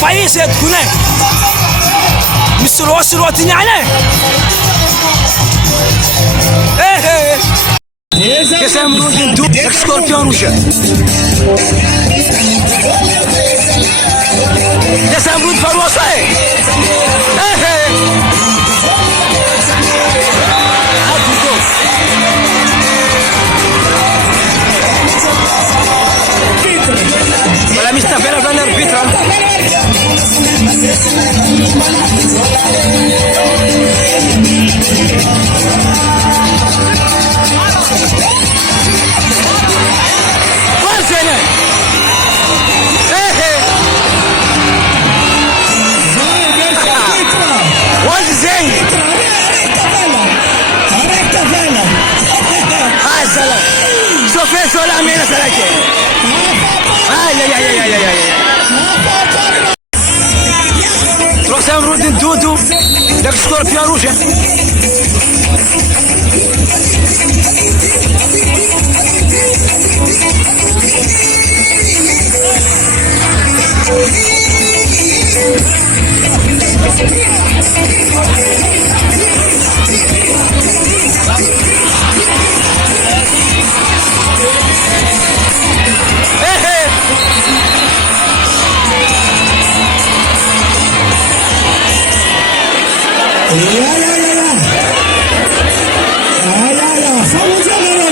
Paese هنا مستر يعني ايه كسام رودين تو سكوربيون وشا كسام رود فروسه ايه ولا مستفير فاندر بيترا Sola mira Sarake. Ay ay ay ay ay ay. Roxam Rudin Dudu. Dak Scorpion Rouge. Ya. Vamos a ver,